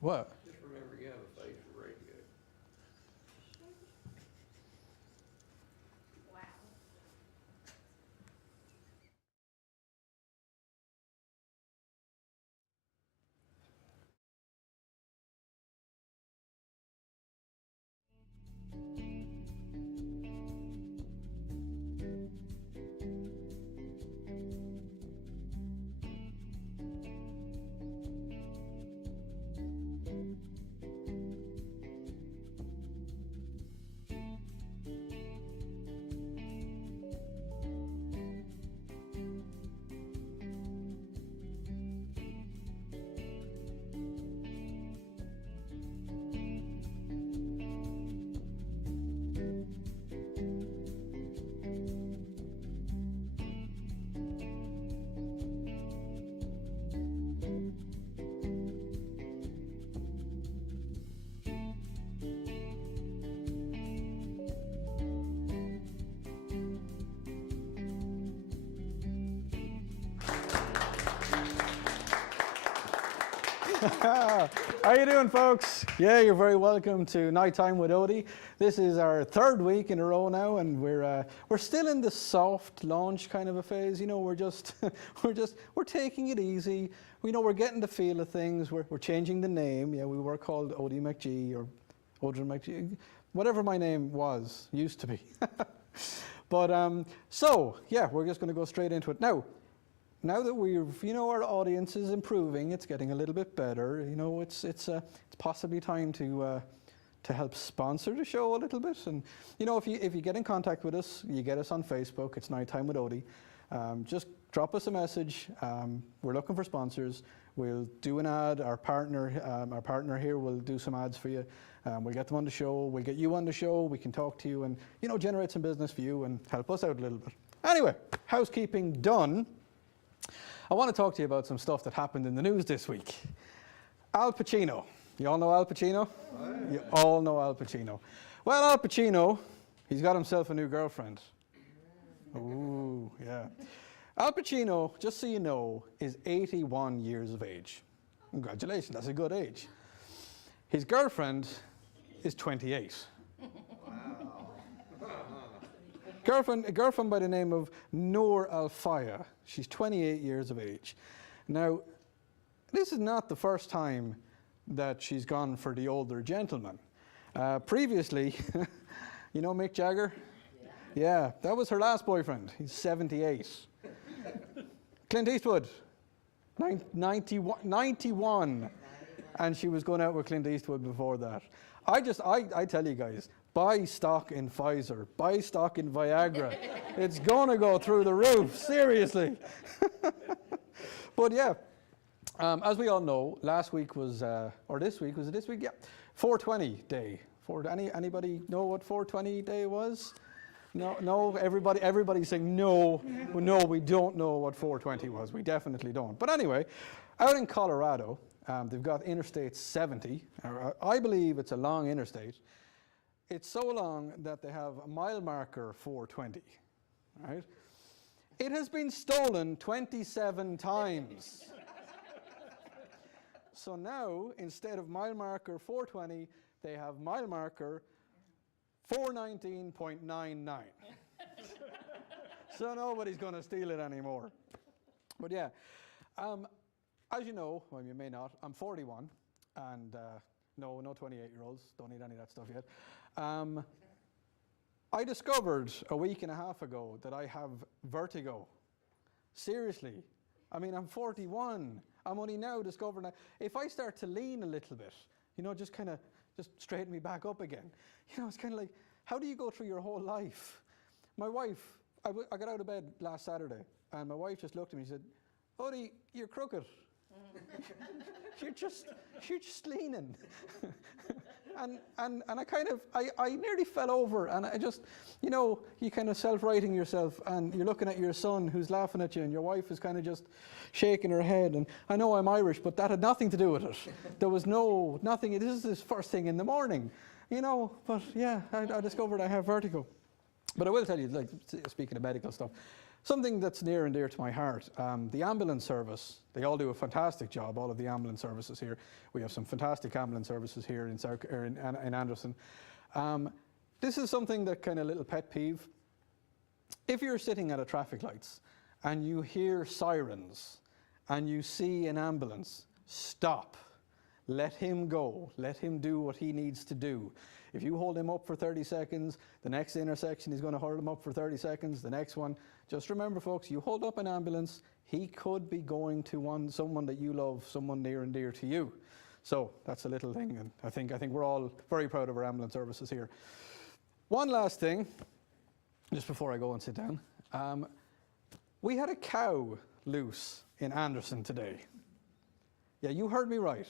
What? Just remember you have a face for radio. Wow. How you doing, folks? Yeah, you're very welcome to Nighttime with Odie. This is our third week in a row now, and we're still in the soft launch kind of a phase. You know, we're taking it easy. We know we're getting the feel of things. We're changing the name. Yeah, we were called Odie McGee or Odrin McGee, whatever my name used to be. But so yeah, we're just going to go straight into it now. Now that our audience is improving, it's getting a little bit better. You know, it's possibly time to help sponsor the show a little bit. And you know, if you get in contact with us, you get us on Facebook. It's Nighttime with Odie. Just drop us a message. We're looking for sponsors. We'll do an ad. Our partner here will do some ads for you. We'll get them on the show. We'll get you on the show. We can talk to you and generate some business for you and help us out a little bit. Anyway, housekeeping done. I want to talk to you about some stuff that happened in the news this week. Al Pacino. You all know Al Pacino? Oh. You all know Al Pacino. Well, Al Pacino, he's got himself a new girlfriend. Ooh, yeah. Al Pacino, just so you know, is 81 years of age. Congratulations, that's a good age. His girlfriend is 28. A girlfriend by the name of Noor Al-Faya. She's 28 years of age. Now, this is not the first time that she's gone for the older gentleman. Previously, you know Mick Jagger? Yeah, that was her last boyfriend. He's 78. Clint Eastwood, 91. And she was going out with Clint Eastwood before that. I tell you guys, buy stock in Pfizer, buy stock in Viagra. It's going to go through the roof, seriously. But yeah, as we all know, last week was, or this week, was it this week? Yeah, 420 day. Anybody know what 420 day was? No, everybody's saying no, we don't know what 420 was. We definitely don't. But anyway, out in Colorado, they've got Interstate 70. I believe it's a long interstate. It's so long that they have a mile marker 420, right? It has been stolen 27 times. So now, instead of mile marker 420, they have mile marker 419.99. So nobody's going to steal it anymore. But yeah, as you know, well, you may not, I'm 41, and no 28-year-olds, don't need any of that stuff yet. I discovered a week and a half ago that I have vertigo. Seriously. I mean, I'm 41. I'm only now discovering that if I start to lean a little bit, just straighten me back up again. It's kind of like, how do you go through your whole life? My wife, I got out of bed last Saturday, and my wife just looked at me and said, Odie, you're crooked. you're just leaning. and I nearly fell over, and I just, you kind of self-righting yourself, and you're looking at your son who's laughing at you, and your wife is kind of just shaking her head. And I know I'm Irish, but that had nothing to do with it. There was nothing. This is his first thing in the morning, But yeah, I discovered I have vertigo. But I will tell you, like, speaking of medical stuff, Something that's near and dear to my heart, the ambulance service. They all do a fantastic job, all of the ambulance services here. We have some fantastic ambulance services here in Anderson. This is something that kind of little pet peeve. If you're sitting at a traffic lights and you hear sirens and you see an ambulance, stop. Let him go. Let him do what he needs to do. If you hold him up for 30 seconds, the next intersection he's going to hold him up for 30 seconds, the next one. Just remember, folks, you hold up an ambulance, he could be going to someone that you love, someone near and dear to you. So that's a little thing, and I think we're all very proud of our ambulance services here. One last thing, just before I go and sit down. We had a cow loose in Anderson today. Yeah, you heard me right.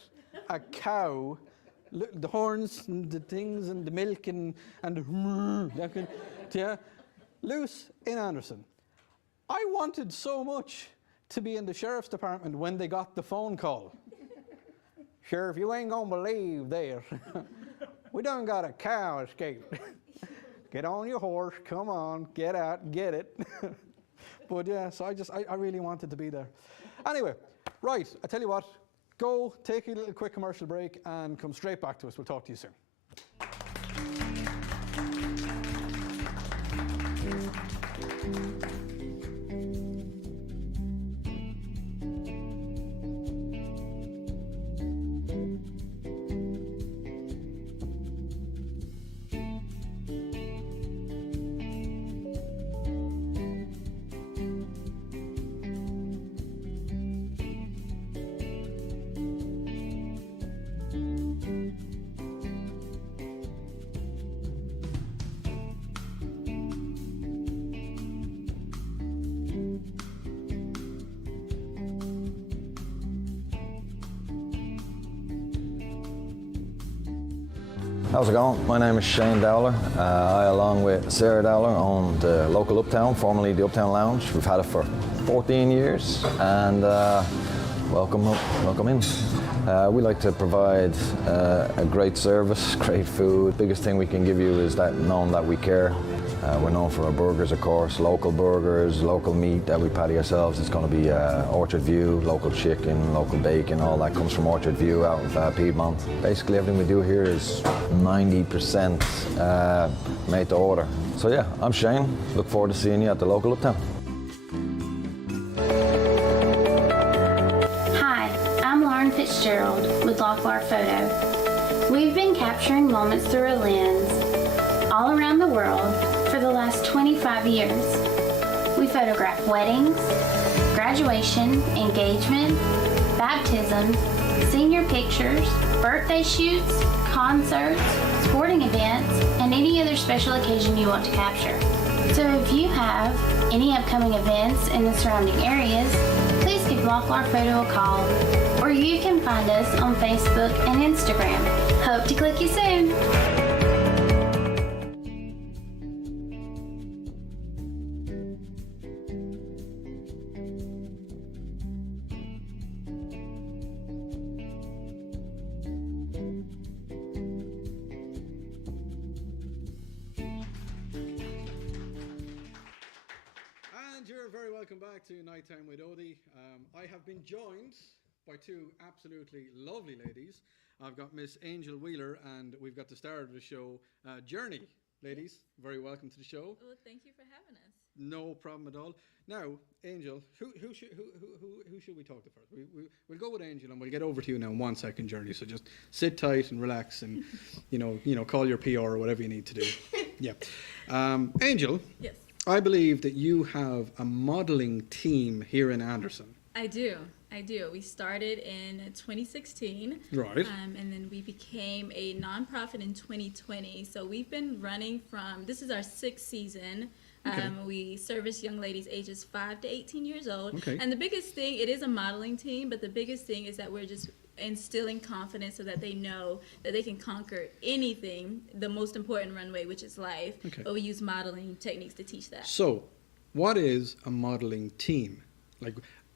A cow, the horns and the things and the milk and yeah, loose in Anderson. I wanted so much to be in the sheriff's department when they got the phone call. Sheriff, you ain't gonna believe this. We done got a cow escaped. Get on your horse, come on, get out, get it. But yeah, so I really wanted to be there. Anyway, right, I tell you what, go take a little quick commercial break and come straight back to us. We'll talk to you soon. How's it going? My name is Shane Dowler. I, along with Sarah Dowler, own the local Uptown, formerly the Uptown Lounge. We've had it for 14 years, and welcome in. We like to provide a great service, great food. Biggest thing we can give you is that knowing that we care. We're known for our burgers, of course, local burgers, local meat that we patty ourselves. It's going to be Orchard View, local chicken, local bacon, all that comes from Orchard View out of Piedmont. Basically everything we do here is 90% made to order. So yeah, I'm Shane. Look forward to seeing you at the local Uptown. Hi, I'm Lauren Fitzgerald with Locklar Photo. We've been capturing moments through a lens all around the world for the last 25 years. We photograph weddings, graduation, engagement, baptism, senior pictures, birthday shoots, concerts, sporting events, and any other special occasion you want to capture. So if you have any upcoming events in the surrounding areas, please give Locklar Photo a call, or you can find us on Facebook and Instagram. Hope to click you soon. And you're very welcome back to Nighttime with Odie. I have been joined by two absolutely lovely ladies. I've got Miss Angel Wheeler, and we've got the star of the show, Journey. Ladies, very welcome to the show. Well, thank you for having us. No problem at all. Now, Angel, who should we talk to first? We'll go with Angel, and we'll get over to you now in 1 second, Journey. So just sit tight and relax, and you know, call your PR or whatever you need to do. Yeah, Angel. Yes. I believe that you have a modeling team here in Anderson. I do. We started in 2016. Right. And then we became a nonprofit in 2020. So we've been running this is our 6th season. Okay. We service young ladies ages 5 to 18 years old. Okay. And the biggest thing, it is a modeling team, but the biggest thing is that we're just instilling confidence so that they know that they can conquer anything, the most important runway, which is life. Okay. But we use modeling techniques to teach that. So, what is a modeling team? Like,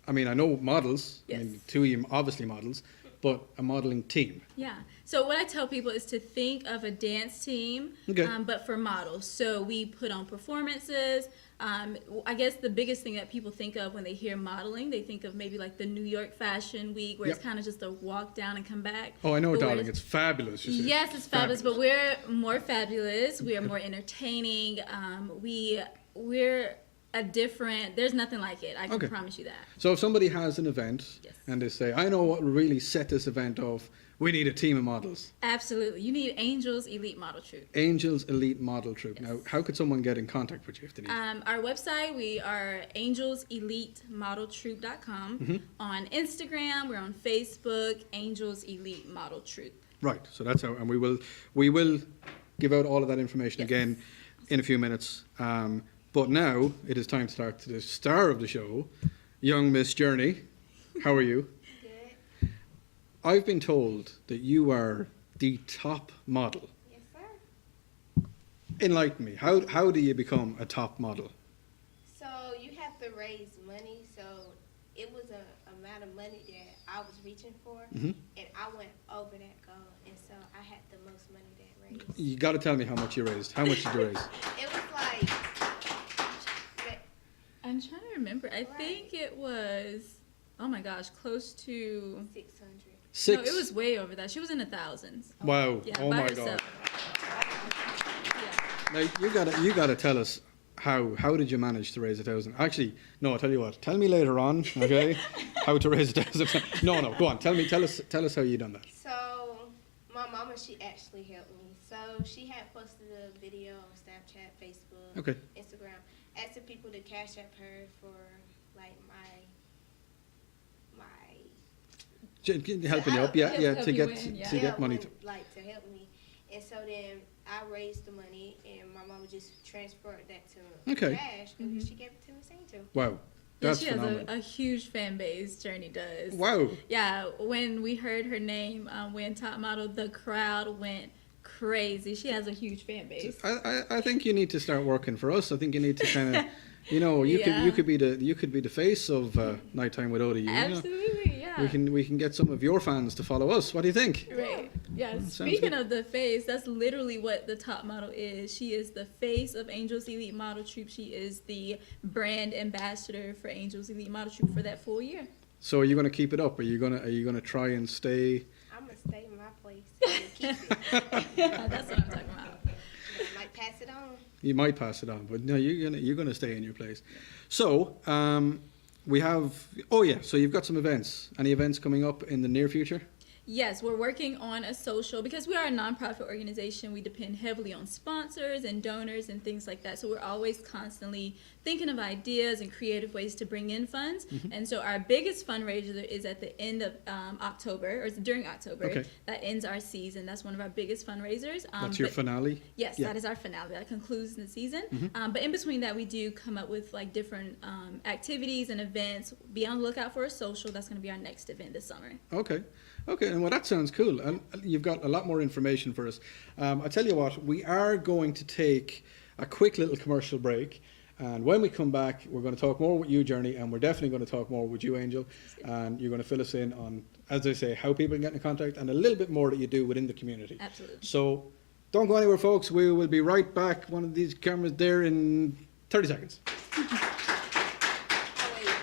I mean, I know models. Yes. I mean, two of you obviously models, but a modeling team. Yeah. So what I tell people is to think of a dance team, Okay. but for models. So we put on performances. I guess the biggest thing that people think of when they hear modeling, they think of maybe like the New York Fashion Week, where Yep. it's kind of just a walk down and come back. Oh, I know, But darling. whereas- It's fabulous. You see. Yes, it's fabulous, but we're more fabulous. We are more entertaining. We're a different. There's nothing like it. I can Okay. promise you that. So if somebody has an event Yes. and they say, I know what will really set this event off, we need a team of models. Absolutely, you need Angels Elite Model Troupe. Angels Elite Model Troupe. Now, how could someone get in contact with you if they need? Our website, we are angelselitemodeltroupe.com. Mm-hmm. On Instagram, we're on Facebook, Angels Elite Model Troupe. Right. So that's how, and we will give out all of that information again in a few minutes. But now it is time to start to the star of the show, young Miss Journey. How are you? Good. I've been told that you are the top model. Yes, sir. Enlighten me. How do you become a top model? So you have to raise money. So it was a amount of money that I was reaching for, and I went over that goal, and so I had the most money that raised. You got to tell me how much you raised. How much did you raise? It was like, I'm trying to remember. I think it was, oh my gosh, close to. 600. Six. No, it was way over that. She was in the thousands. Wow. Yeah, Oh by my herself. God. Yeah. Now you gotta tell us how did you manage to raise 1,000? Actually, no. I'll tell you what. Tell me later on, okay? How to raise 1,000? No. Go on. Tell us how you done that. So my mama, she actually helped me. So she had posted a video on Snapchat, Facebook, Okay. Instagram, asking people to cash up her for like my Helping you up, Help to you get win, yeah. to get money. like to help me. And so then I raised the money, and my mama just transferred that to Okay. cash, and she gave it to me same too. Wow, Yeah, that's she has phenomenal. a huge fan base. Journey does. Wow. Yeah, when we heard her name win top model, the crowd went crazy. She has a huge fan base. I think you need to start working for us. I think you need to kind of, you Yeah. could be the face of Nighttime with Odie. You know? Absolutely, yeah. We can get some of your fans to follow us. What do you think? Right. Yeah. sounds Speaking good. of the face, that's literally what the top model is. She is the face of Angels Elite Model Troupe. She is the brand ambassador for Angels Elite Model Troupe for that full year. So are you going to keep it up? Are you gonna try and stay? I'm gonna stay in my place and keep it. That's what I'm talking about. But I might pass it on. You might pass it on, but no, you're gonna stay in your place. So we have. Oh yeah. So you've got some events. Any events coming up in the near future? Yes, we're working on a social because we are a nonprofit organization. We depend heavily on sponsors and donors and things like that. So we're always constantly thinking of ideas and creative ways to bring in funds. And so our biggest fundraiser is at the end of October, or it's during October. Okay. That ends our season. That's one of our biggest fundraisers. That's your but- finale. Yes, Yeah. that is our finale. That concludes the season. But in between that, we do come up with like different activities and events. Be on the lookout for a social. That's going to be our next event this summer. Okay, and well, that sounds cool. And you've got a lot more information for us. I tell you what, we are going to take a quick little commercial break, and when we come back, we're going to talk more with you, Journey, and we're definitely going to talk more with you, Angel, and you're going to fill us in on, as I say, how people can get in contact and a little bit more that you do within the community. Absolutely. So don't go anywhere, folks. We will be right back. One of these cameras there in 30 seconds. Oh, wait.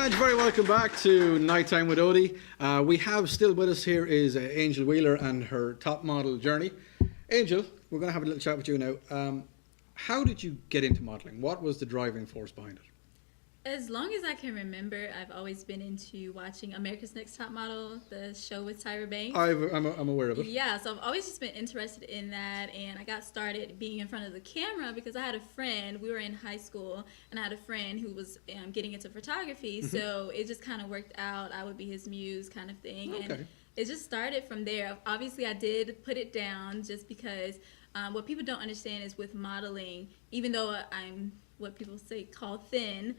And very welcome back to Nighttime with Odie. We have still with us here is Angel Wheeler and her top model journey. Angel, we're going to have a little chat with you now. How did you get into modeling? What was the driving force behind it? As long as I can remember, I've always been into watching America's Next Top Model, the show with Tyra Banks. I'm aware of it. Yeah, so I've always just been interested in that, and I got started being in front of the camera because I had a friend. We were in high school, and I had a friend who was getting into photography, so it just kind of worked out. I would be his muse kind of thing, and it just started from there. Obviously, I did put it down just because what people don't understand is with modeling, even though I'm what people say called thin,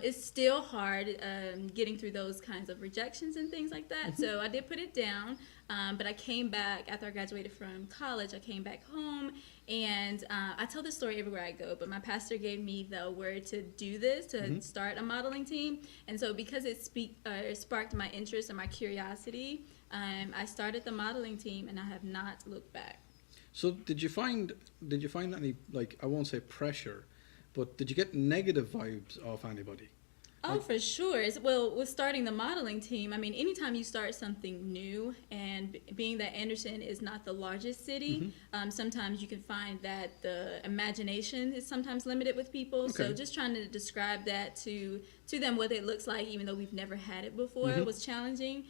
it's still hard getting through those kinds of rejections and things like that. So I did put it down, but I came back after I graduated from college. I came back home, and I tell this story everywhere I go, but my pastor gave me the word to do this, to start a modeling team. And so because it sparked my interest and my curiosity, I started the modeling team, and I have not looked back. So did you find any, like, I won't say pressure, but did you get negative vibes off anybody? Oh, for sure. Well, with starting the modeling team, I mean, anytime you start something new, and being that Anderson is not the largest city, sometimes you can find that the imagination is sometimes limited with people. So just trying to describe that to them, what it looks like, even though we've never had it before, was challenging.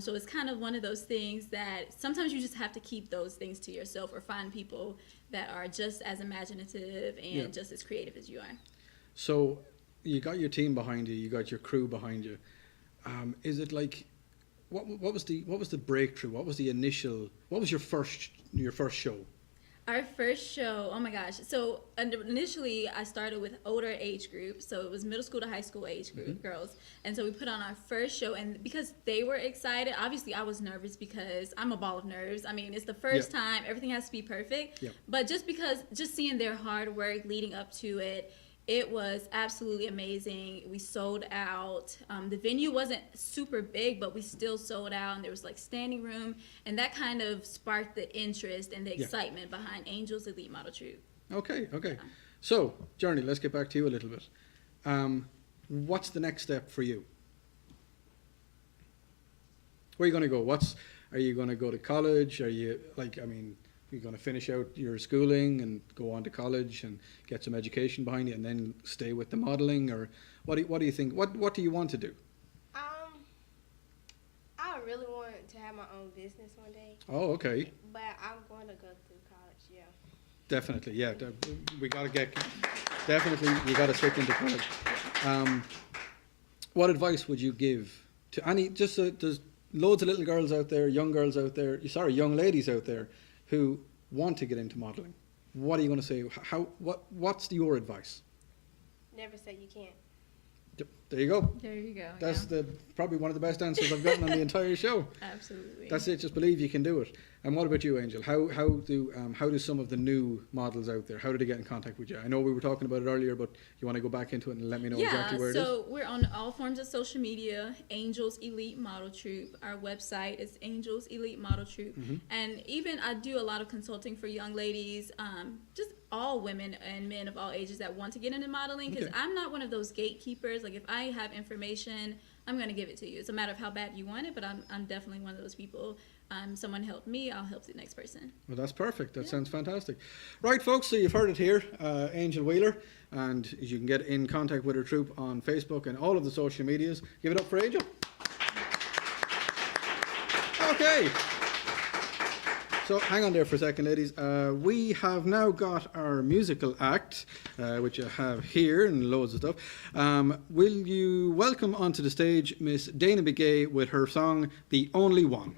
So it's kind of one of those things that sometimes you just have to keep those things to yourself, or find people that are just as imaginative and just as creative as you are. So you got your team behind you, you got your crew behind you. Is it like, what was the breakthrough? What was your first show? Our first show, oh my gosh. So initially I started with older age groups. So it was middle school to high school age group girls. And so we put on our first show, and because they were excited, obviously I was nervous because I'm a ball of nerves. I mean, it's the first time, everything has to be perfect. But just seeing their hard work leading up to it, it was absolutely amazing. We sold out. The venue wasn't super big, but we still sold out, and there was like standing room, and that kind of sparked the interest and the excitement behind Angel's Elite Model Troupe. Okay. So, Journey, let's get back to you a little bit. What's the next step for you? Where are you going to go? Are you going to go to college? Are you you're going to finish out your schooling and go on to college and get some education behind you and then stay with the modeling? Or what do you think? What do you want to do? I really want to have my own business one day. Oh, okay. But I'm going to go through college, yeah. Definitely, yeah. We got to definitely, you got to stick into college. What advice would you give to any, there's loads of little girls out there, young ladies out there who want to get into modeling? What are you going to say? What's your advice? Never say you can't. There you go. There you go. That's probably one of the best answers I've gotten on the entire show. Absolutely. That's it. Just believe you can do it. And what about you, Angel? How do some of the new models out there, how do they get in contact with you? I know we were talking about it earlier, but you want to go back into it and let me know exactly where it is? So we're on all forms of social media, Angel's Elite Model Troupe. Our website is Angel's Elite Model Troupe. And even I do a lot of consulting for young ladies, just all women and men of all ages that want to get into modeling, because I'm not one of those gatekeepers. Like, if I have information, I'm going to give it to you. It's a matter of how bad you want it, but I'm definitely one of those people. Someone helped me, I'll help the next person. Well, that's perfect. That sounds fantastic. Right, folks, so you've heard it here, Angel Wheeler, and you can get in contact with her troupe on Facebook and all of the social medias. Give it up for Angel. Okay. So hang on there for a second, ladies. We have now got our musical act, which I have here and loads of stuff. Will you welcome onto the stage Miss Dana Begay with her song, The Only One.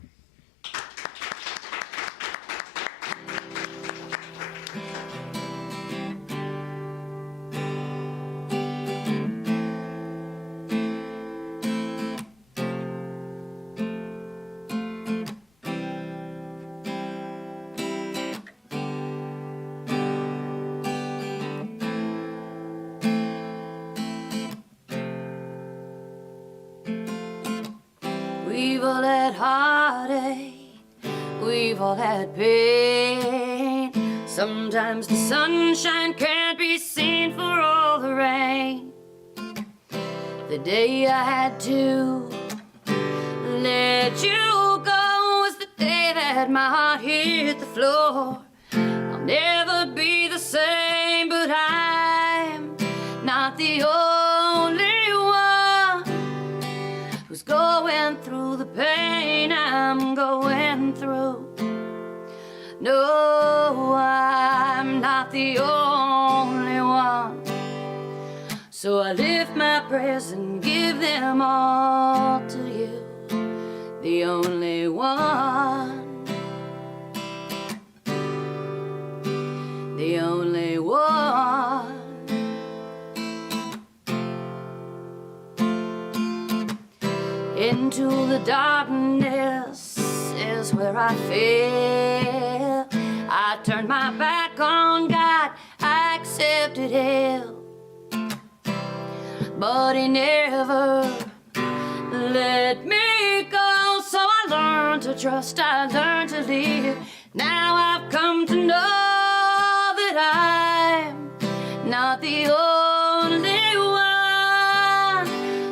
We've all had heartache, we've all had pain. Sometimes the sunshine can't be seen for all the rain. The day I had to let you go was the day that my heart hit the floor. I'll never be the same, but I'm not the only one who's going through the pain I'm going through. No, I'm not the only one. So I lift my prayers and give them all to you, the only one, the only one. Into the darkness is where I fell. I turned my back on God, I accepted hell. But he never let me go, so I learned to trust, I learned to live. Now I've come to know that I'm not the only one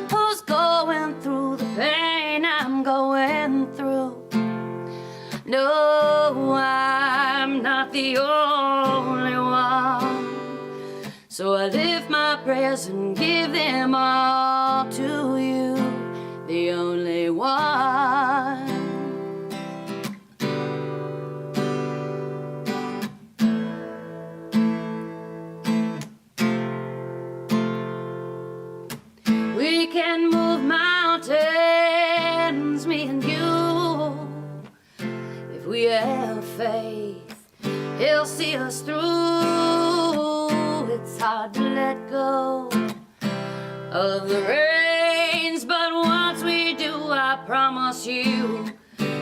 who's going through the pain I'm going through. No, I'm not the only one. So I lift my prayers and give them all to you, the only one. We can move mountains, me and you, if we have faith. He'll see us through. It's hard to let go of the reins, but once we do, I promise you,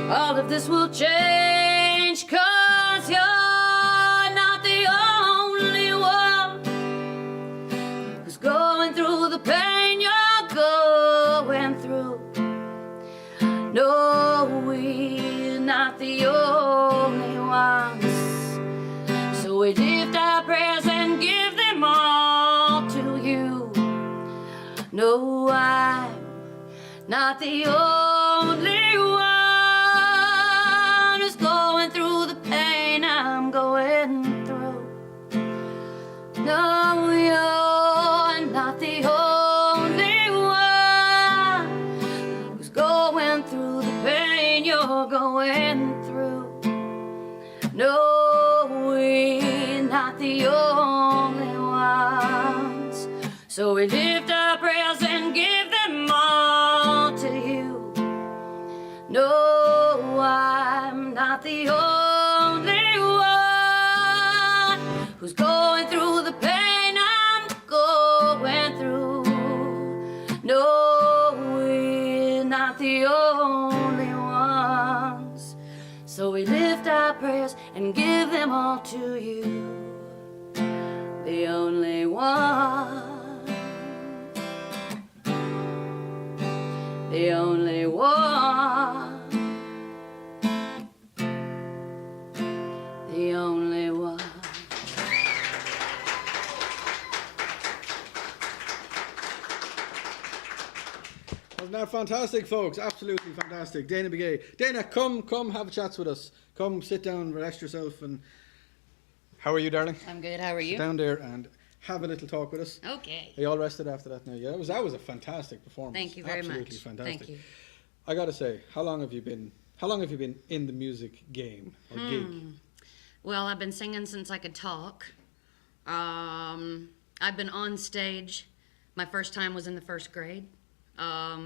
all of this will change, 'cause you're not the only one who's going through the pain you're going through. No, we're not the only ones. So we lift our prayers and give them all to you. No, I'm not the only one who's going through the pain I'm going through. No, you're not the only one who's going through the pain you're going through. No, we're not the only ones. So we lift our prayers and give them all to you. No, I'm not the only one who's going through the pain I'm going through. No, we're not the only ones. So we lift our prayers and give them all to you, the only one, the only one, the only one. Wasn't that fantastic, folks? Absolutely fantastic. Dana Begay. Dana, come have a chats with us. Come sit down, relax yourself, and how are you, darling? I'm good, how are you? Sit down there and have a little talk with us. Okay. Are you all rested after that now? Yeah, that was a fantastic performance. Thank you very Absolutely much. fantastic. Thank you. I gotta say, how long have you been in the music game or gig? Well, I've been singing since I could talk. I've been on stage. My first time was in the first grade. I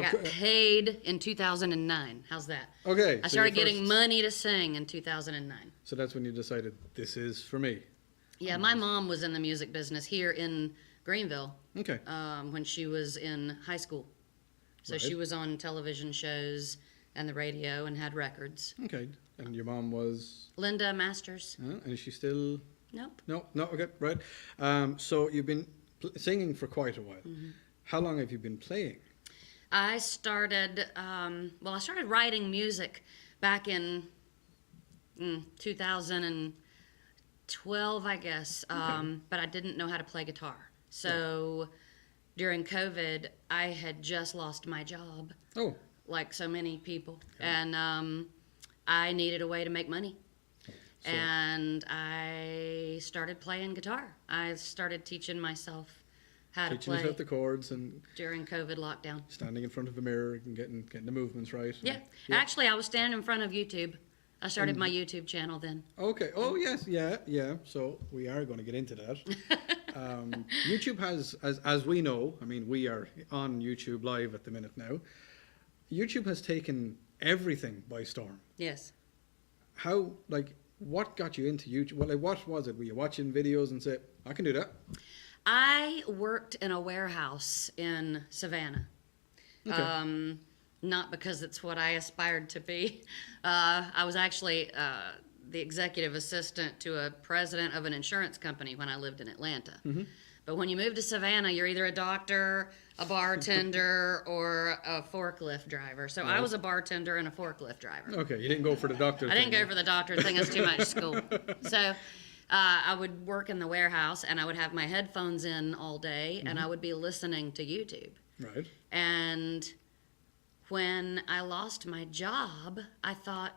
got paid in 2009. How's that? Okay. I so started your getting first- money to sing in 2009. So that's when you decided this is for me. Yeah, my mom was in the music business here in Greenville Okay. when she was in high school. So she Right. was on television shows and the radio and had records. Okay. And your mom was, Linda Masters. and is she still? Nope. No. Okay. Right. So you've been singing for quite a while. How long have you been playing? I started, I started writing music back in 2012, I guess, but I didn't know how to play guitar. So during COVID, I had just lost my job, Oh, like so many people, and I needed a way to make money. And I started playing guitar. I started teaching myself how to teaching play yourself the chords and during COVID lockdown. standing in front of a mirror and getting the movements right. Yeah. Actually, I was standing in front of YouTube. I started my YouTube channel then. Okay. Oh yes. Yeah. Yeah. So we are going to get into that. YouTube has, as we know, I mean, we are on YouTube Live at the minute now. YouTube has taken everything by storm. Yes. How, like, what got you into YouTube? Well, like, what was it? Were you watching videos and say, I can do that? I worked in a warehouse in Savannah. Okay. Not because it's what I aspired to be. I was actually the executive assistant to a president of an insurance company when I lived in Atlanta. But when you move to Savannah, you're either a doctor, a bartender, or a forklift driver. So I was a bartender and a forklift driver. Okay, you didn't go for the doctor. I didn't go for the doctor thing. It's too much school. So I would work in the warehouse, and I would have my headphones in all day, and I would be listening to YouTube. Right. And when I lost my job, I thought,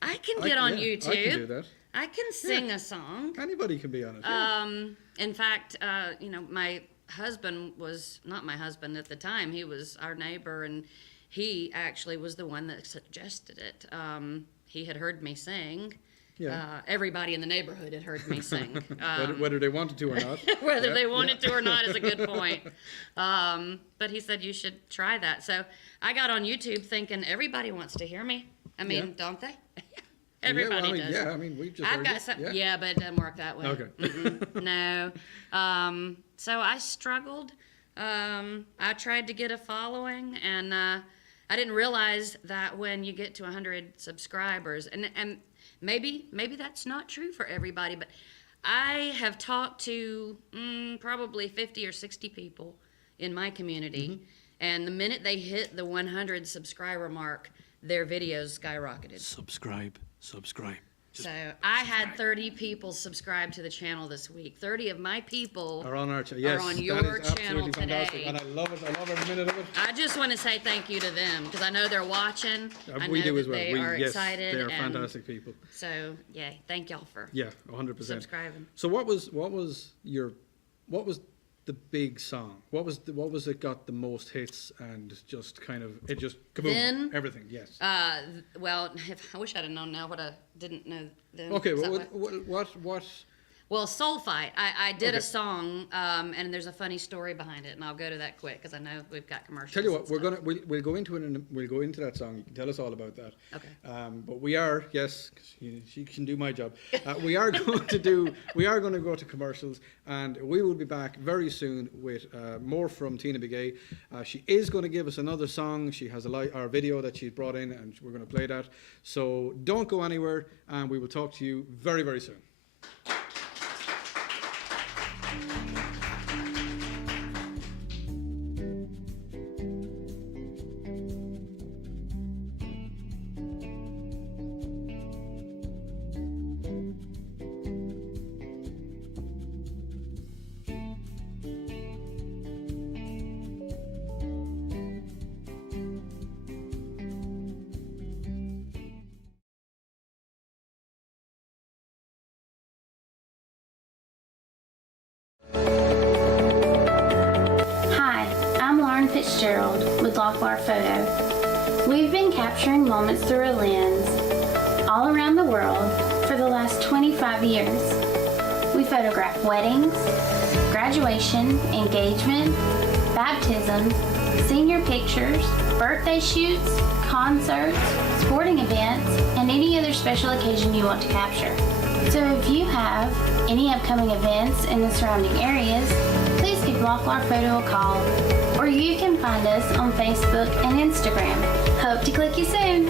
I can get on YouTube. I can do that. I can sing a song. Anybody can be on it. Yeah. In fact, you know, my husband was not my husband at the time. He was our neighbor, and he actually was the one that suggested it. He had heard me sing. Yeah. Everybody in the neighborhood had heard me sing. Whether they wanted to or not. Whether they wanted to or not is a good point. But he said you should try that. So I got on YouTube thinking everybody wants to hear me. I mean, don't they? Everybody does. Yeah, I mean, we've just I've heard got you. some, Yeah. yeah, but it doesn't work that way. Okay. No. So I struggled. I tried to get a following, and I didn't realize that when you get to 100 subscribers, and maybe that's not true for everybody, but I have talked to probably 50 or 60 people in my community, and the minute they hit the 100 subscriber mark, their videos skyrocketed. Subscribe. So I had 30 people subscribe to the channel this week. 30 of my people Are on our channel. Yes, on that your is channel absolutely fantastic, today. and I love it. I love every minute of it. I just want to say thank you to them because I know they're watching. I We know do that as well. they are Yes, excited. they are and fantastic people. So, yeah, thank y'all for Yeah, 100%. subscribing. So what was the big song? What was it got the most hits and just kind of it just kaboom, Then? everything? Yes. Well, I wish I'd have known now what I didn't know then. Okay. Is that Well, what? Well, Soul Fight. I did Okay. a song, and there's a funny story behind it, and I'll go to that quick because I know we've got commercials. Tell you what, and stuff. we'll go into it and we'll go into that song. You can tell us all about that. Okay. But we are, yes, 'cause she can do my job. We are going to go to commercials, and we will be back very soon with more from Tina Begay. She is going to give us another song. She has our video that she's brought in, and we're going to play that. So don't go anywhere, and we will talk to you very, very soon. Hi, I'm Lauren Fitzgerald with Lockbar Photo. We've been capturing moments through a lens all around the world for the last 25 years. We photograph weddings, graduation, engagement, baptism, senior pictures, birthday shoots, concerts, sporting events, and any other special occasion you want to capture. So if you have any upcoming events in the surrounding areas, please give Lockbar Photo a call, or you can find us on Facebook and Instagram. Hope to click you soon.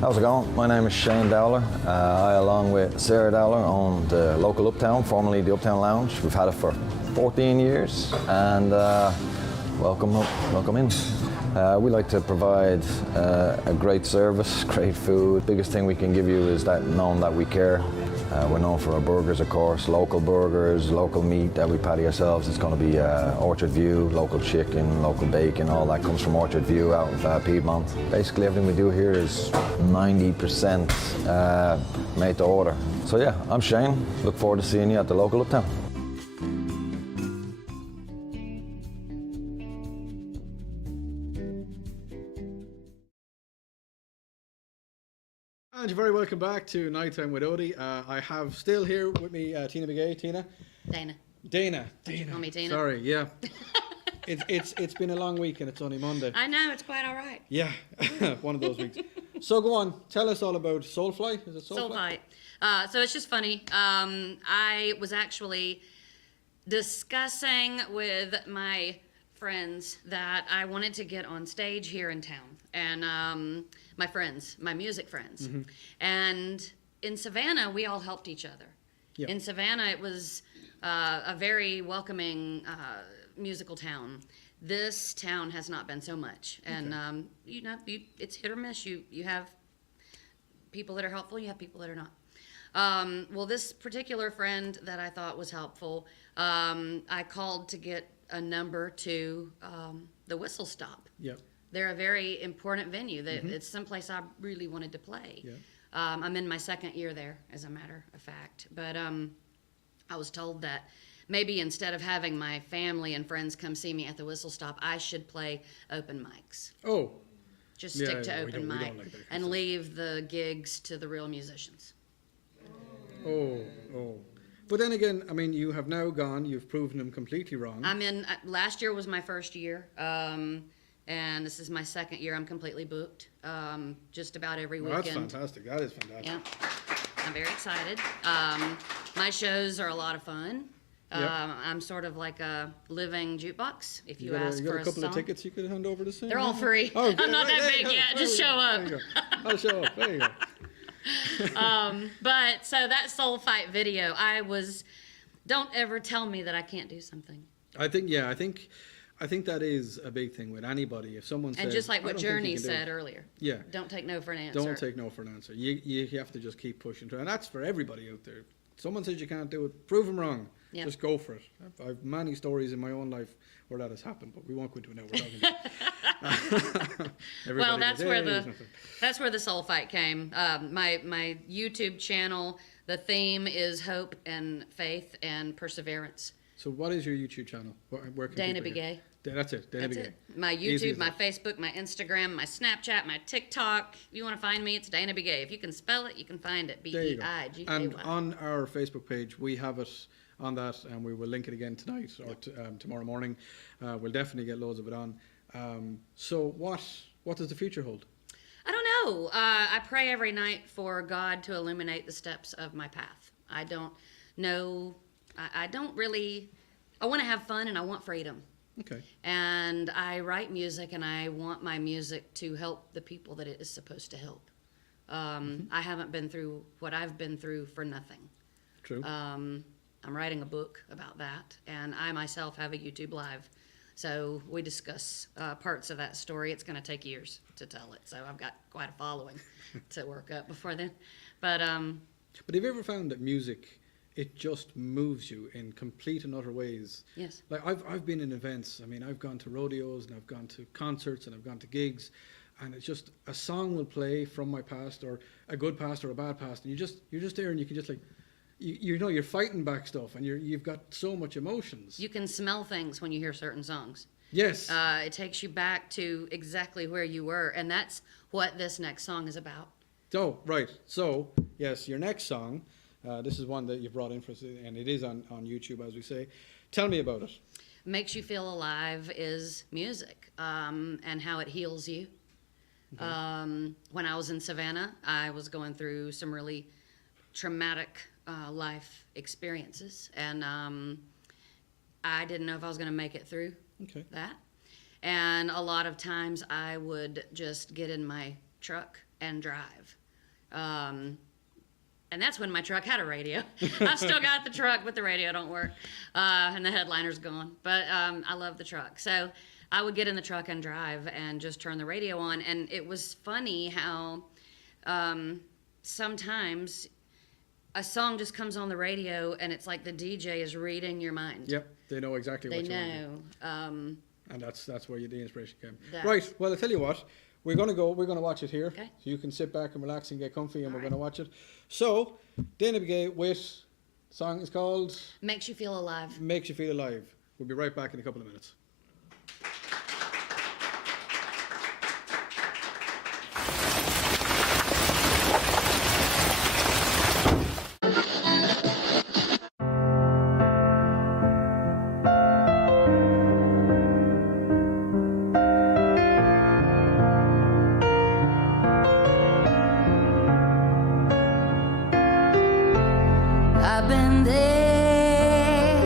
How's it going? My name is Shane Dowler. I, along with Sarah Dowler, own the local Uptown, formerly the Uptown Lounge. We've had it for 14 years, and welcome in. We like to provide a great service, great food. Biggest thing we can give you is that knowing that we care We're known for our burgers, of course, local burgers, local meat that we patty ourselves. It's going to be Orchard View, local chicken, local bacon, all that comes from Orchard View out of Piedmont. Basically everything we do here is 90% made to order. So yeah, I'm Shane. Look forward to seeing you at the local Uptown. And you're very welcome back to Nighttime with Odie. I have still here with me Tina Begay. Tina? Dana. Dana. You call me Tina? Sorry, yeah. It's been a long week and it's only Monday. I know, it's quite all right. Yeah, one of those weeks. So go on, tell us all about Soulfly. Is it Soulfly? Soulfly. So it's just funny. I was actually discussing with my friends that I wanted to get on stage here in town. And my friends, my music friends. Mm-hmm. And in Savannah, we all helped each other. Yeah. In Savannah, it was a very welcoming musical town. This town has not been so much. And, it's hit or miss. You have people that are helpful, you have people that are not. Well, this particular friend that I thought was helpful, I called to get a number to the Whistle Stop. Yeah. They're a very important venue. It's someplace I really wanted to play. Yeah. I'm in my second year there, as a matter of fact. But I was told that maybe instead of having my family and friends come see me at the Whistle Stop, I should play open mics. Oh. Just Yeah, stick to yeah, we open don't mic like that kind of and stuff. leave the gigs to the real musicians. Oh. But then again, I mean, you have now gone, you've proven them completely wrong. I'm in, last year was my first year. And this is my second year. I'm completely booked, just about every Well, weekend. that's fantastic. That is fantastic. Yeah, I'm very excited. My shows are a lot of fun. Yeah. I'm sort of like a living jukebox. If you, got ask you got for a couple song, of tickets you could hand over to sing? they're all free. Oh, I'm not right, that there big you yet. go, Just there show you go, up. there you go. I'll show up. There you go. But so that Soul Fight video, don't ever tell me that I can't do something. I think that is a big thing with anybody. If someone says, And just like "I what don't think you Journey can do said it," earlier. Yeah. Don't take no for an answer. Don't take no for an answer. You have to just keep pushing through. And that's for everybody out there. Someone says you can't do it, prove them wrong. Yeah. Just go for it. I've many stories in my own life where that has happened, but we won't go into it now. We're talking Well, Everybody goes, "Hey, there's nothing." that's where the Soul Fight came. My YouTube channel, the theme is hope and faith and perseverance. So what is your YouTube channel? Where can Dana people hear? Begay. That's it. Dana That's Begay. it. My Easy YouTube, as my that. Facebook, my Instagram, my Snapchat, my TikTok. If you want to find me, it's Dana Begay. If you can spell it, you can find it. There you go. B-E-I-G-A-Y. And on our Facebook page, we have it on that, and we will link it again tonight or tomorrow morning. We'll definitely get loads of it on. So what does the future hold? I don't know. I pray every night for God to illuminate the steps of my path. I don't know. I don't really. I want to have fun and I want freedom. Okay. And I write music and I want my music to help the people that it is supposed to help. I haven't been through what I've been through for nothing. True. I'm writing a book about that, and I myself have a YouTube Live. So we discuss parts of that story. It's going to take years to tell it, so I've got quite a following to work up before then. But But have you ever found that music, it just moves you in complete and utter ways? yes, Like I've been in events. I mean, I've gone to rodeos and I've gone to concerts and I've gone to gigs, and it's just a song will play from my past, or a good past or a bad past, and you're just there and you can just like, you know, you're fighting back stuff and you've got so much emotions. you can smell things when you hear certain songs. Yes. It takes you back to exactly where you were, and that's what this next song is about. Oh, right. So, yes, your next song, this is one that you brought in for us, and it is on YouTube, as we say. Tell me about it. Makes You Feel Alive is music, and how it heals you. When I was in Savannah, I was going through some really traumatic life experiences, and I didn't know if I was going to make it through Okay. that. And a lot of times I would just get in my truck and drive. And that's when my truck had a radio. I've still got the truck, but the radio don't work. And the headliner's gone. But I love the truck. So I would get in the truck and drive and just turn the radio on. And it was funny how sometimes a song just comes on the radio and it's like the DJ is reading your mind. Yep, they know exactly They what you want. know. And that's where the inspiration came. That- Right. Well, I'll tell you what. We're gonna watch it here. Okay. So you can sit back and relax and get comfy, and we're gonna watch it. So, Dana Begay with the song is called Makes you feel alive. "Makes You Feel Alive." We'll be right back in a couple of minutes. I've been there.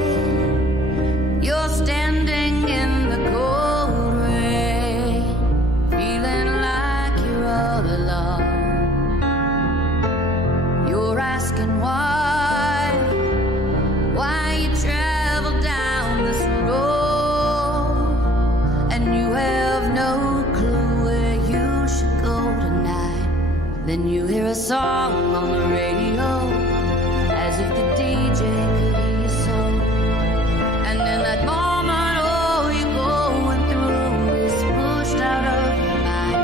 You're standing in the cold rain, feeling like you're all alone. You're asking why you travel down this road, and you have no clue where you should go tonight. Then you hear a song on the radio, as if the DJ could hear your soul. And in that moment, all you're going through is pushed out of your mind.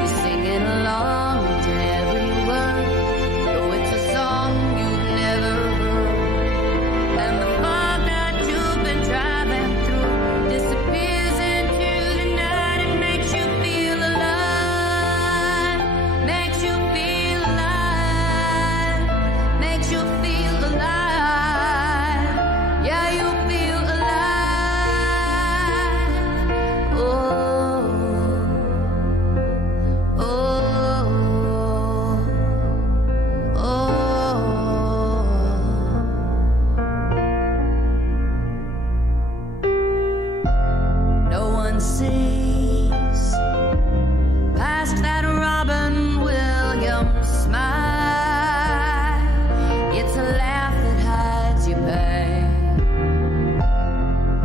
You're singing along to every word, though it's a song you've never heard. And the fog that you've been driving through disappears into the night and makes you feel alive. Makes you feel alive. Makes you feel alive. Yeah, you feel alive. Oh, oh, oh. No one sees past that Robin Williams smile. It's a laugh that hides your pain.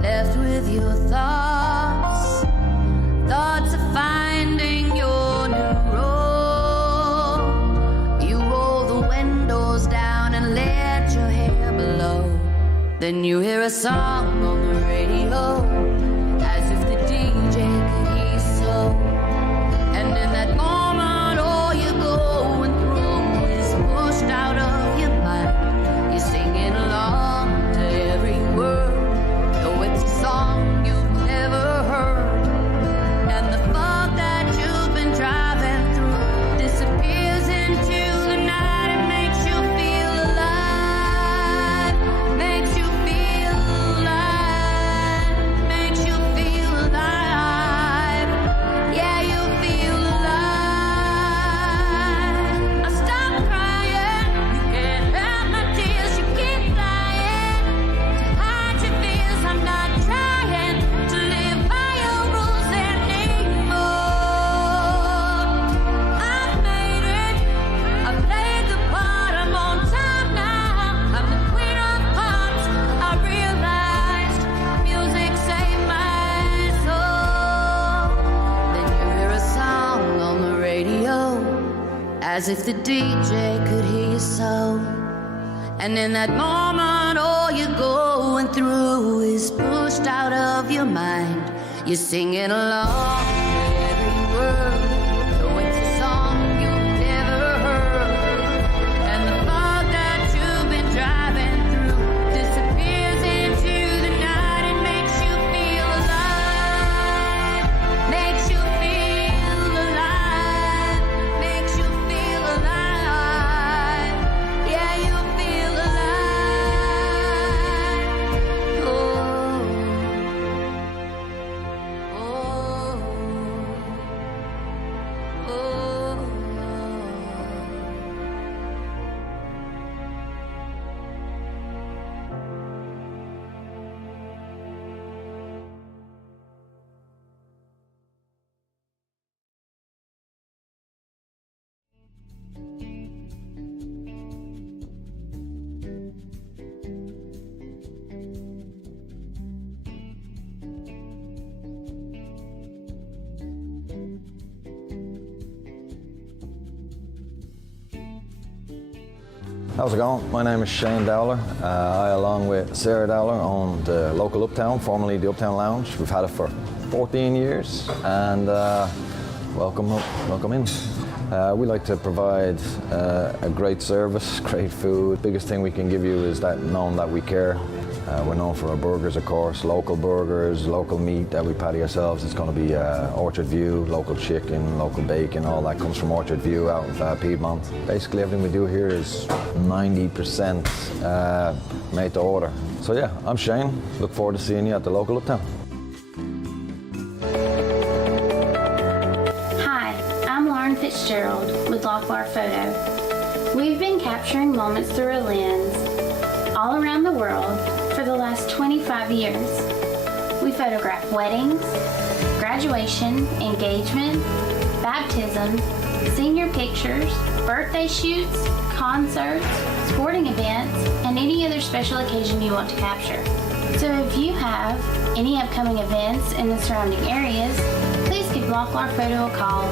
Left with your thoughts of finding your new road. You roll the windows down and let your hair blow. Then you hear a song on the radio, as if the DJ could hear you so. And in that moment, all you're going through is pushed out of your mind. You're singing along to every word, though it's a song you've never heard. And the fog that you've been driving through disappears into the night and makes you feel alive. Makes you feel alive. Makes you feel alive. Yeah, you feel alive. I stop crying. You can't help my tears. You keep lying to hide your fears. I'm not trying to live by your rules anymore. I've made it. I played the part. I'm on time now. I'm the queen of hearts. I realized music saved my soul. Then you hear a song on the radio, as if the DJ could hear your soul. And in that moment, all you're going through is pushed out of your mind. You're singing along to every word, though it's a song you've never heard. And the fog that you've been driving through disappears into the night and makes you feel alive. Makes you feel alive. Makes you feel alive. Yeah, you feel alive. Oh, oh. How's it going? My name is Shane Dowler. I, along with Sarah Dowler, own the local Uptown, formerly the Uptown Lounge. We've had it for 14 years, and welcome in. We like to provide a great service, great food. Biggest thing we can give you is that knowing that we care. We're known for our burgers, of course, local burgers, local meat that we patty ourselves. It's going to be Orchard View, local chicken, local bacon, all that comes from Orchard View out of Piedmont. Basically everything we do here is 90% made to order. So yeah, I'm Shane. Look forward to seeing you at the local Uptown. Hi, I'm Lauren Fitzgerald with Lockbar Photo. We've been capturing moments through a lens all around the world for the last 25 years. We photograph weddings, graduation, engagement, baptism, senior pictures, birthday shoots, concerts, sporting events, and any other special occasion you want to capture. So if you have any upcoming events in the surrounding areas, please give Lockbar Photo a call,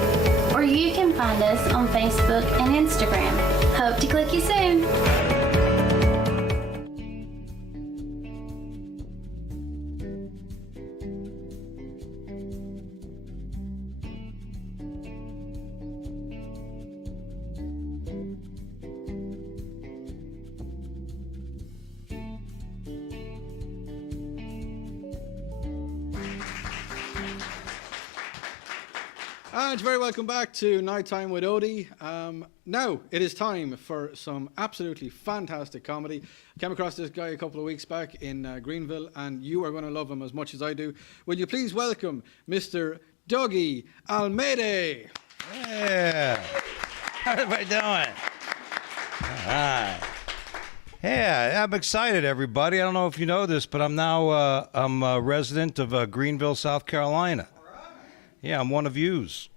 or you can find us on Facebook and Instagram. Hope to click you soon. And very welcome back to Nighttime with Odie. Now it is time for some absolutely fantastic comedy. I came across this guy a couple of weeks back in Greenville, and you are going to love him as much as I do. Will you please welcome Mr. Dougie Almeida? Yeah. How everybody doing? All right. Yeah, I'm excited, everybody. I don't know if you know this, but I'm now I'm a resident of Greenville, South Carolina. Yeah, I'm one of yous.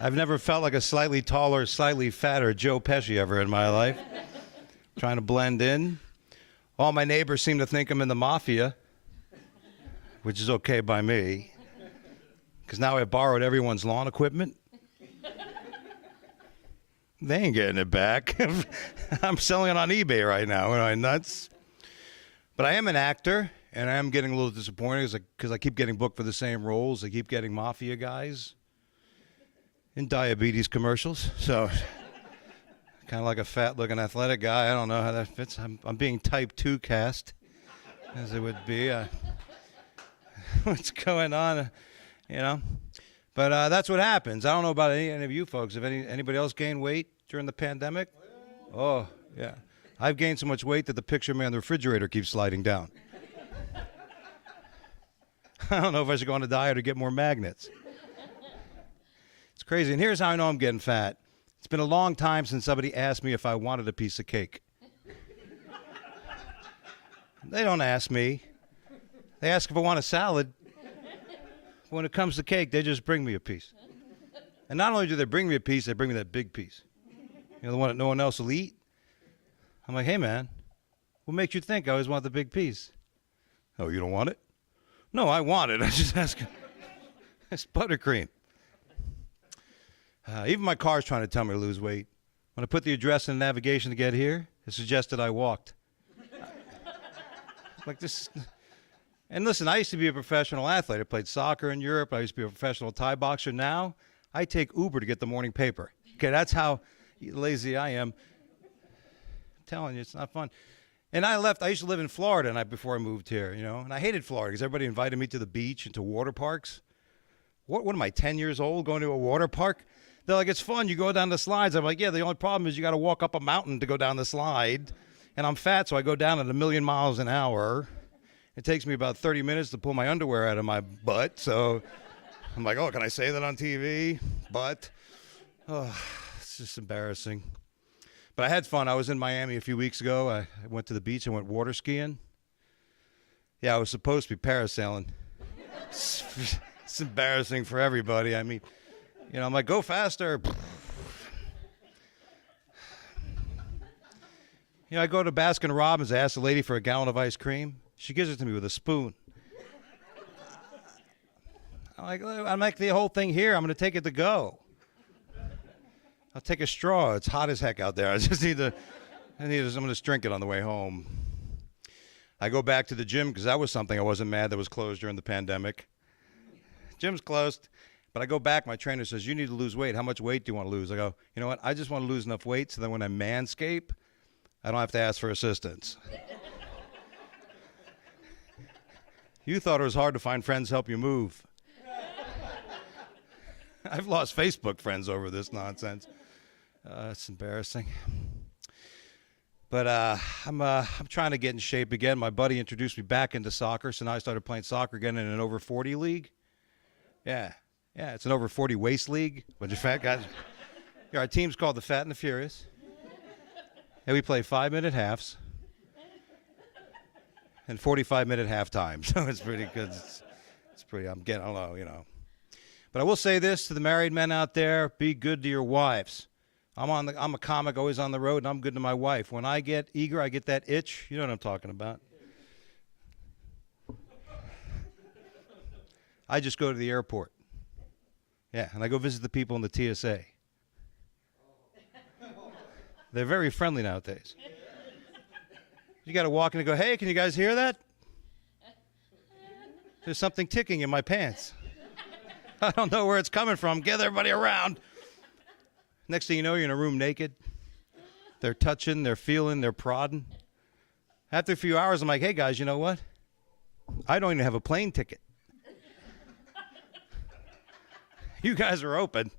I've never felt like a slightly taller, slightly fatter Joe Pesci ever in my life. Trying to blend in. All my neighbors seem to think I'm in the mafia, which is okay by me, because now I borrowed everyone's lawn equipment. They ain't getting it back. I'm selling it on eBay right now. Am I nuts? But I am an actor. And I am getting a little disappointed because I keep getting booked for the same roles. I keep getting mafia guys in diabetes commercials. So kind of like a fat-looking athletic guy. I don't know how that fits. I'm being type 2 cast, as it would be. What's going on, you know? But that's what happens. I don't know about any of you folks. Have anybody else gained weight during the pandemic? Oh, yeah. I've gained so much weight that the picture of me on the refrigerator keeps sliding down. I don't know if I should go on a diet or get more magnets. It's crazy. And here's how I know I'm getting fat. It's been a long time since somebody asked me if I wanted a piece of cake. They don't ask me. They ask if I want a salad. But when it comes to cake, they just bring me a piece. And not only do they bring me a piece, they bring me that big piece. You know, the one that no one else will eat? I'm like, hey, man, what makes you think I always want the big piece? Oh, you don't want it? No, I want it. I just ask. It's buttercream. Even my car's trying to tell me to lose weight. When I put the address in the navigation to get here, it suggested I walked. Like this. And listen, I used to be a professional athlete. I played soccer in Europe. I used to be a professional Thai boxer. Now, I take Uber to get the morning paper. Okay, that's how lazy I am. I'm telling you, it's not fun. And I used to live in Florida before I moved here, you know, and I hated Florida because everybody invited me to the beach and to water parks. What am I, 10 years old going to a water park? They're like, it's fun, you go down the slides. I'm like, yeah, the only problem is you got to walk up a mountain to go down the slide. And I'm fat, so I go down at 1,000,000 miles an hour. It takes me about 30 minutes to pull my underwear out of my butt. So I'm like, oh, can I say that on TV? But, oh, it's just embarrassing. But I had fun. I was in Miami a few weeks ago. I went to the beach and went water skiing. Yeah, I was supposed to be parasailing. It's embarrassing for everybody. I mean, you know, I'm like, go faster. You know, I go to Baskin Robbins. I ask the lady for a gallon of ice cream. She gives it to me with a spoon. I'm like the whole thing here. I'm going to take it to go. I'll take a straw. It's hot as heck out there. I just need to, I'm going to drink it on the way home. I go back to the gym because that was something I wasn't mad that was closed during the pandemic. Gym's closed. But I go back, my trainer says, you need to lose weight. How much weight do you want to lose? I go, you know what? I just want to lose enough weight so that when I manscape, I don't have to ask for assistance. You thought it was hard to find friends to help you move. I've lost Facebook friends over this nonsense. It's embarrassing. But I'm trying to get in shape again. My buddy introduced me back into soccer, so now I started playing soccer again in an over 40 league. Yeah, it's an over 40 waist league. Bunch of fat guys. Yeah, our team's called the Fat and the Furious. And we play 5-minute halves and 45-minute halftime. So it's pretty good. It's pretty, I'm getting, I don't know, you know. But I will say this to the married men out there, be good to your wives. I'm a comic, always on the road, and I'm good to my wife. When I get eager, I get that itch. You know what I'm talking about. I just go to the airport. Yeah, and I go visit the people in the TSA. They're very friendly nowadays. You got to walk in and go, hey, can you guys hear that? There's something ticking in my pants. I don't know where it's coming from. Gather everybody around. Next thing you know, you're in a room naked. They're touching, they're feeling, they're prodding. After a few hours, I'm like, hey, guys, you know what? I don't even have a plane ticket. You guys are open.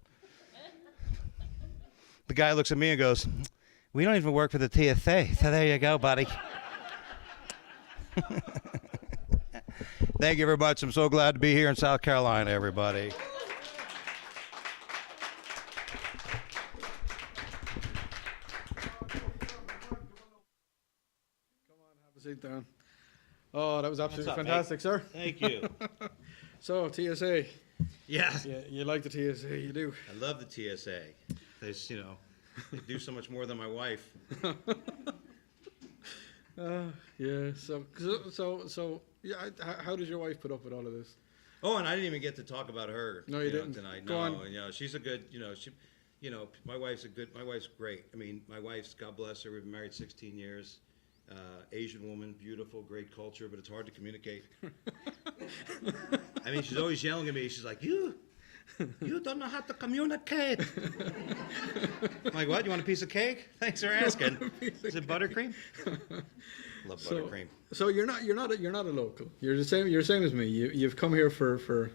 The guy looks at me and goes, we don't even work for the TSA. So there you go, buddy. Thank you very much. I'm so glad to be here in South Carolina, everybody. Sit down. Oh, that was absolutely up, fantastic, sir. Thank you. So, TSA. Yeah. You like the TSA, you do. I love the TSA. They do so much more than my wife. Yeah. So, yeah. How does your wife put up with all of this? Oh, and I didn't even get to talk about her. No, you didn't. Tonight. Go No, on. and, she's a good. My wife's my wife's great. I mean, my wife's, God bless her. We've been married 16 years. Asian woman, beautiful, great culture, but it's hard to communicate. I mean, she's always yelling at me. She's like, you don't know how to communicate. I'm like, what? You want a piece of cake? Thanks for asking. Is it buttercream? Love buttercream. So you're not a local. You're the same as me. You've come here for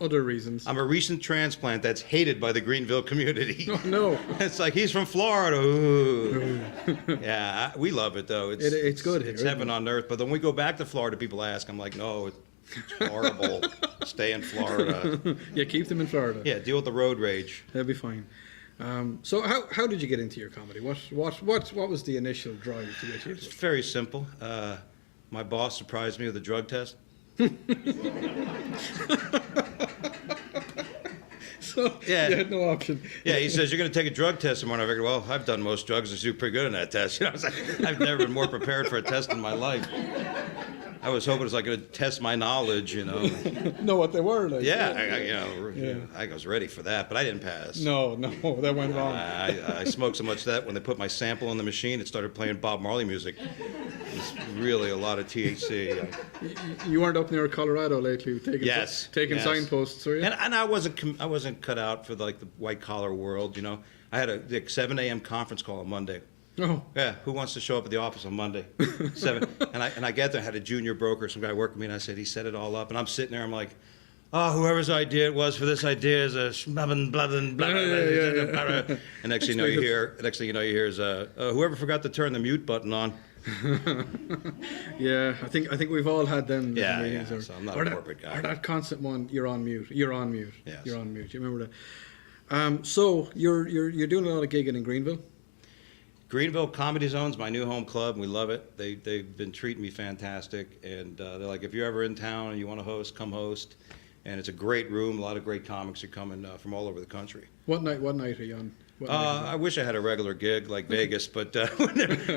other reasons. I'm a recent transplant that's hated by the Greenville community. Oh, no. It's like, he's from Florida. Ooh. Yeah, we love it, though. It's good here, It's isn't heaven it? on earth. But when we go back to Florida, people ask, I'm like, no, it's horrible. Stay in Florida. Yeah, keep them in Florida. Yeah, deal with the road rage. They'll be fine. So how did you get into your comedy? What was the initial drive to get you into It's it? very simple. My boss surprised me with a drug test. So Yeah. you had no option. Yeah, he says, you're going to take a drug test tomorrow. I figured, well, I've done most drugs. I do pretty good on that test. I was like, I've never been more prepared for a test in my life. I was hoping it was like going to test my knowledge, Know what they were like. Yeah, I was ready for that, but I didn't pass. No, that went wrong. I smoked so much that when they put my sample in the machine, it started playing Bob Marley music. It was really a lot of THC. You weren't up near Colorado lately taking Yes. signposts, were you? And I wasn't cut out for like the white collar world. I had a 7 a.m. conference call on Monday. Oh. Yeah, who wants to show up at the office on Monday? 7. And I get there, I had a junior broker, some guy working with me, and I said, he set it all up. And I'm sitting there, I'm like, oh, whoever's idea it was for this idea is a schmabbin, blabbin, blah, blah, blah, blah. And next thing you know, you hear is whoever forgot to turn the mute button on. Yeah, I think we've all had them Yeah, meetings. so I'm not a corporate guy. Or that constant one, you're on mute. You're on mute. Yes. You're on mute. You remember that? So you're doing a lot of gigging in Greenville? Greenville Comedy Zone's my new home club, and we love it. They've been treating me fantastic, and they're like, if you're ever in town and you want to host, come host. And it's a great room. A lot of great comics are coming from all over the country. What night are you on? I wish I had a regular gig like Vegas, but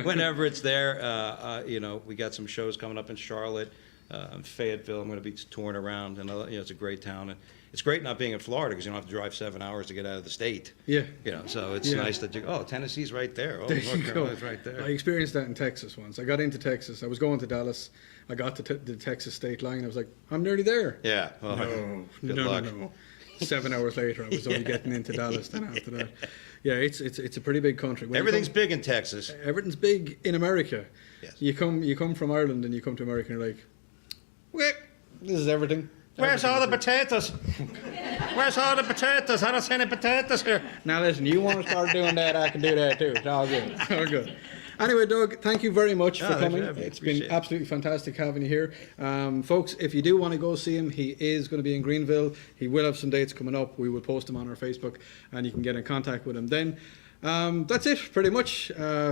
whenever it's there, we got some shows coming up in Charlotte. Fayetteville, I'm going to be touring around, and it's a great town. And it's great not being in Florida because you don't have to drive 7 hours to get out of the state. Yeah. So it's nice that Tennessee's right there. Oh, There North you go. Carolina's right there. I experienced that in Texas once. I got into Texas. I was going to Dallas. I got to the Texas state line. I was like, I'm nearly there. Yeah. Well, good luck. No. 7 hours later, I was only getting into Dallas then after that. Yeah, it's a pretty big country. When you Everything's big in Texas. everything's big in America. Yes. You come from Ireland and you come to America and you're like, well, this is everything. Where's all the potatoes? Where's all the potatoes? I don't see any potatoes here. Now listen, you want to start doing that, I can do that too. It's all good. All good. Anyway, Doug, thank you very much for thanks for coming. having me. It's been Appreciate it. absolutely fantastic having you here. Folks, if you do want to go see him, he is going to be in Greenville. He will have some dates coming up. We will post them on our Facebook and you can get in contact with him then. That's it, pretty much. We're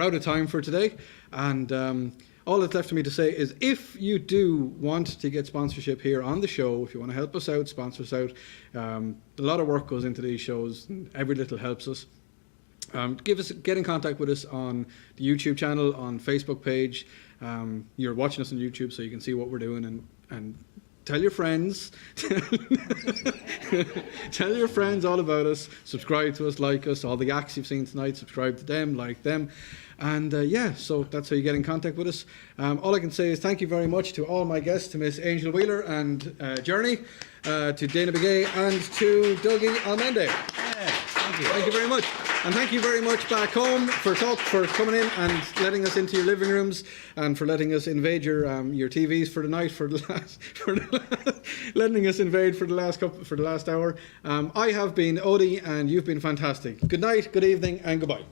out of time for today. And all that's left for me to say is if you do want to get sponsorship here on the show, if you want to help us out, sponsor us out, a lot of work goes into these shows. And every little helps us. Get in contact with us on the YouTube channel, on Facebook page. You're watching us on YouTube, so you can see what we're doing and tell your friends. Tell your friends all about us. Subscribe to us, like us. All the acts you've seen tonight, subscribe to them, like them. And so that's how you get in contact with us. All I can say is thank you very much to all my guests, to Miss Angel Wheeler and Journey, to Dana Begay and to Dougie Almende. Thank you. Thank you very much. And thank you very much back home for coming in and letting us into your living rooms and for letting us invade your TVs for the night letting us invade for the last hour. I have been Odie and you've been fantastic. Good night, good evening, and goodbye.